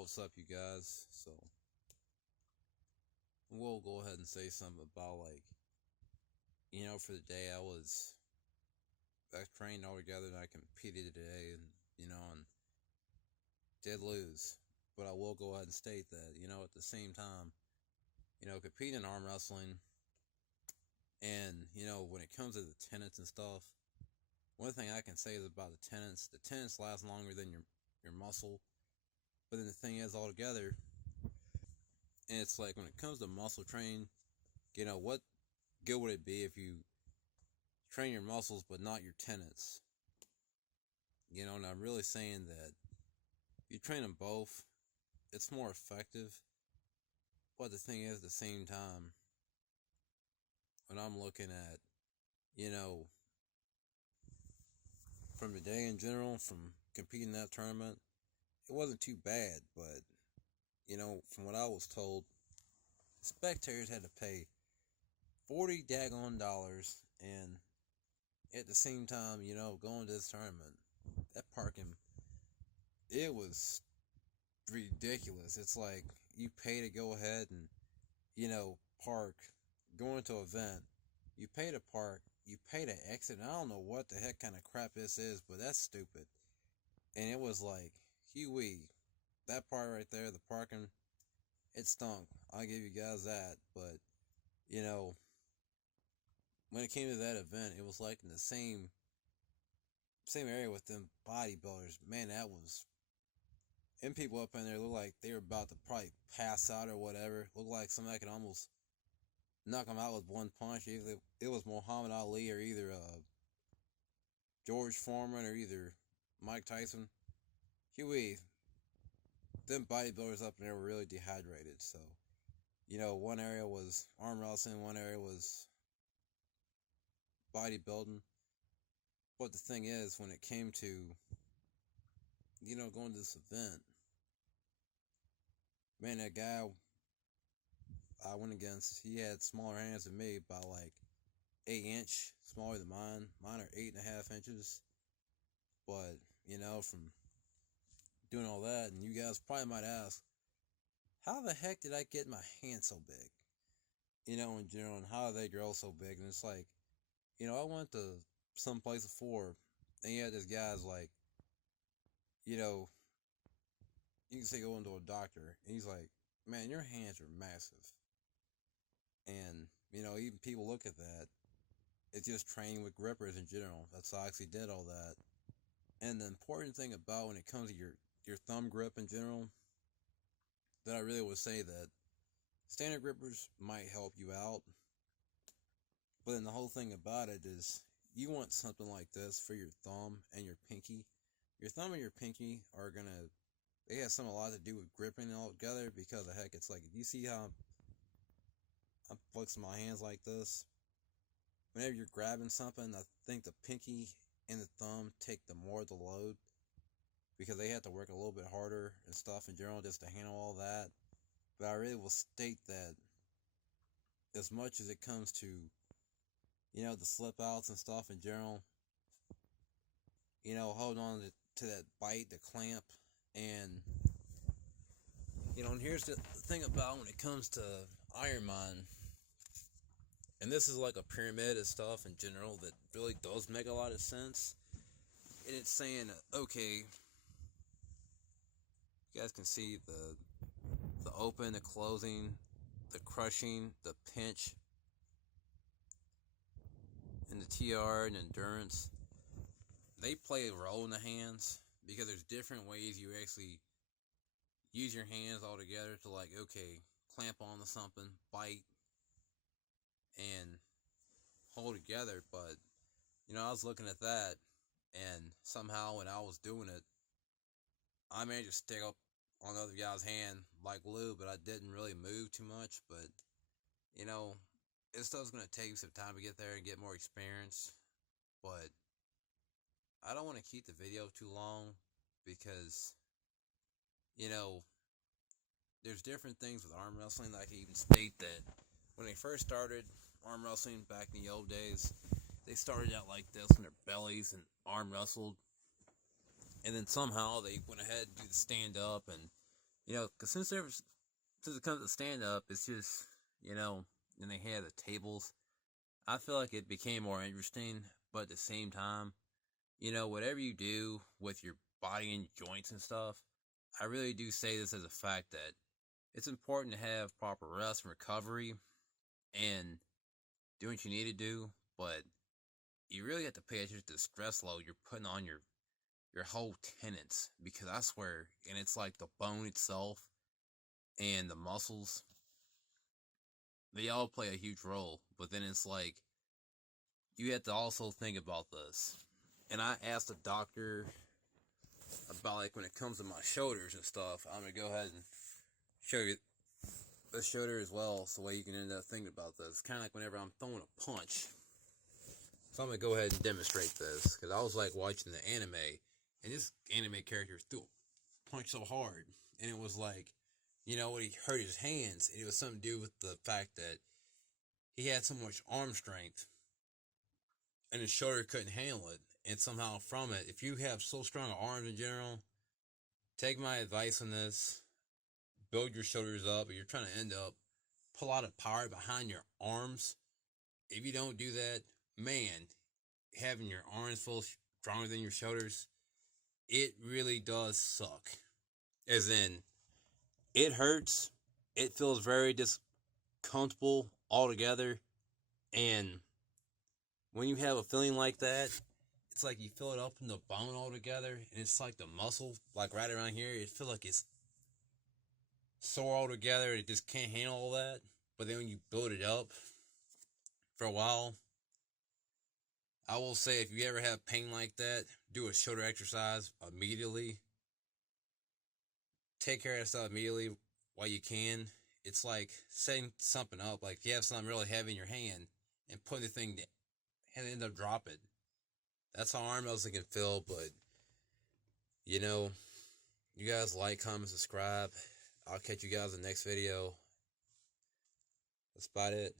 What's up, you guys? So, we'll go ahead and say something about for the day I trained all together and I competed today and did lose. But I will go ahead and state that, at the same time, competing in arm wrestling and, when it comes to the tenants and stuff, one thing I can say is about the tenants last longer than your muscle. But then the thing is, altogether, and it's like when it comes to muscle training, what good would it be if you train your muscles but not your tenants? And I'm really saying that you train them both, it's more effective. But the thing is, at the same time, when I'm looking at, you know, from the day in general, from competing in that tournament, it wasn't too bad. But, from what I was told, spectators had to pay 40 daggone dollars, and at the same time, going to this tournament, that parking, it was ridiculous. It's like you pay to go ahead and, park, go into an event, you pay to park, you pay to exit, and I don't know what the heck kind of crap this is, but that's stupid. And it was like, Huey, that part right there, the parking, it stunk. I'll give you guys that. But, when it came to that event, it was like in the same area with them bodybuilders. Man, that was, and people up in there looked like they were about to probably pass out or whatever. Looked like somebody could almost knock them out with one punch. Either it was Muhammad Ali or either George Foreman or either Mike Tyson. Huey, them bodybuilders up in there were really dehydrated. So, one area was arm wrestling, one area was bodybuilding. But the thing is, when it came to, going to this event, man, that guy I went against, he had smaller hands than me by like 8 inch smaller than mine. Mine are 8.5 inches. But, from doing all that, and you guys probably might ask, how the heck did I get my hands so big? In general, and how did they grow so big? And it's like, I went to some place before, and you had this guy's like, you can say go into a doctor, and he's like, man, your hands are massive. And, even people look at that, it's just training with grippers in general. That's how I actually did all that. And the important thing about when it comes to your thumb grip in general, that I really would say that standard grippers might help you out. But then the whole thing about it is you want something like this for your thumb and your pinky. Your thumb and your pinky are they have a lot to do with gripping all together, because of heck, it's like, you see how I'm flexing my hands like this? Whenever you're grabbing something, I think the pinky and the thumb take the more of the load, because they have to work a little bit harder and stuff in general just to handle all that. But I really will state that as much as it comes to, the slip outs and stuff in general, hold on to that bite, the clamp, and, and here's the thing about when it comes to Ironman, and this is like a pyramid of stuff in general that really does make a lot of sense. And it's saying, okay, you guys can see the open, the closing, the crushing, the pinch, and the TR and endurance. They play a role in the hands, because there's different ways you actually use your hands all together to, like, okay, clamp onto something, bite, and hold together. But, I was looking at that, and somehow when I was doing it, I managed to stick up on the other guy's hand like glue, but I didn't really move too much. But, this stuff's going to take some time to get there and get more experience. But I don't want to keep the video too long, because, there's different things with arm wrestling. I can even state that when they first started arm wrestling back in the old days, they started out like this on their bellies and arm wrestled. And then somehow they went ahead and do the stand up and, Because since it comes to stand up, it's just, and they had the tables. I feel like it became more interesting, but at the same time, whatever you do with your body and joints and stuff, I really do say this as a fact that it's important to have proper rest and recovery and do what you need to do, but you really have to pay attention to the stress load you're putting on your whole tendons, because I swear, and it's like the bone itself and the muscles, they all play a huge role, but then it's like you have to also think about this. And I asked the doctor about, like, when it comes to my shoulders and stuff. I'm gonna go ahead and show you the shoulder as well, so way you can end up thinking about this. It's kind of like whenever I'm throwing a punch. So I'm gonna go ahead and demonstrate this, because I was like watching the anime, and this anime character threw a punch so hard, and it was like, when he hurt his hands, and it was something to do with the fact that he had so much arm strength, and his shoulder couldn't handle it. And somehow from it, if you have so strong arms in general, take my advice on this. Build your shoulders up. If you're trying to end up, pull a lot of power behind your arms. If you don't do that, man, having your arms full stronger than your shoulders, it really does suck. As in, it hurts. It feels very discomfortable altogether. And when you have a feeling like that, it's like you feel it up in the bone altogether, and it's like the muscle, like right around here, it feels like it's sore altogether. It just can't handle all that. But then when you build it up for a while, I will say, if you ever have pain like that, do a shoulder exercise immediately. Take care of stuff immediately while you can. It's like setting something up. Like if you have something really heavy in your hand and putting the thing down and end up dropping. That's how arm wrestling can feel. But you guys like, comment, subscribe. I'll catch you guys in the next video. That's about it.